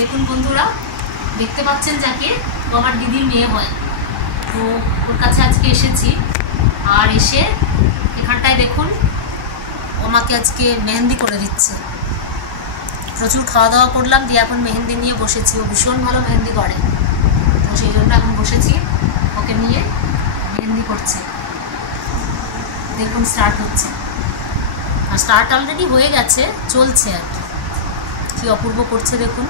দেখুন বন্ধুরা, দেখতে পাচ্ছেন যাকে, ও আমার দিদির মেয়ে হয়। তো ওর কাছে আজকে এসেছি, আর এসে এখানটায় দেখুন ও আমাকে আজকে মেহেন্দি করে দিচ্ছে। প্রচুর খাওয়া দাওয়া করলাম, দিয়ে এখন মেহেন্দি নিয়ে বসেছি। ও ভীষণ ভালো মেহেন্দি করে, তো সেই জন্য এখন বসেছি, ওকে নিয়ে মেহেন্দি করছে। দেখুন স্টার্ট হচ্ছে, আর স্টার্ট অলরেডি হয়ে গেছে, চলছে আর কি অপূর্ব করছে দেখুন।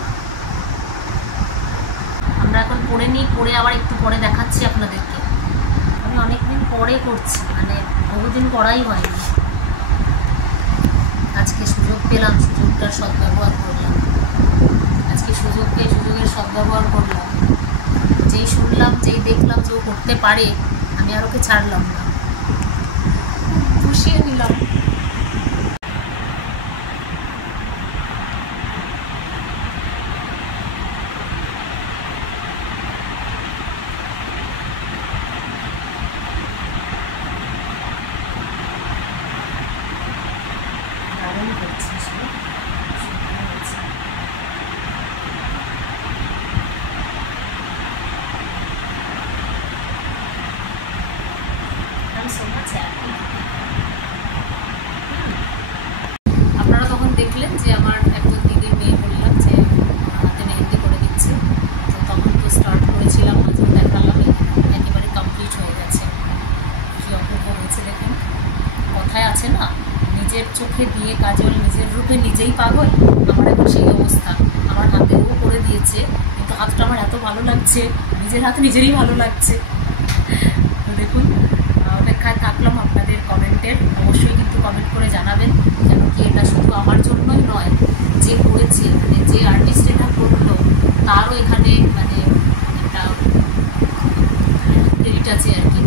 আমরা এখন পরে নিই, পরে আবার একটু পরে দেখাচ্ছি আপনাদেরকে। আমি অনেকদিন পরে করছি, মানে বহুদিন করাই হয়নি। আজকে সুযোগ পেলাম, সুযোগটার সদ্ব্যবহার করলাম। আজকে সুযোগের সদ্ব্যবহার করলাম। যেই শুনলাম, যেই দেখলাম যে ও করতে পারে, আমি আর ওকে ছাড়লাম না, খুশিয়ে নিলাম। দারুণ করছে সে, সুন্দর হয়েছে। আপনারা তখন দেখলেন যে আমার একজন দিদির মেয়ে বললাম যে হাতে মেহেন্দি করে দিচ্ছে, তো তখন তো স্টার্ট করেছিলাম, মাঝে দেখালাম, একেবারে কমপ্লিট হয়ে গেছে। কী অপূর্ব হয়েছে দেখুন। কথায় আছে না, নিজের চোখে দিয়ে কাজল, নিজের রূপে নিজেই পাগল। আমার এখন সেই অবস্থা। আমার হাতে ও করে দিয়েছে, কিন্তু হাতটা আমার এত ভালো লাগছে, নিজের হাত নিজেরই ভালো লাগছে। তো দেখুন, অপেক্ষায় থাকলাম আপনাদের কমেন্টের। অবশ্যই কিন্তু কমেন্ট করে জানাবেন, যেন কি এটা শুধু আমার জন্যই নয়, যে করেছে, মানে যে আর্টিস্ট এটা করলো, তারও এখানে মানে একটা ক্রেডিট আছে আর কি।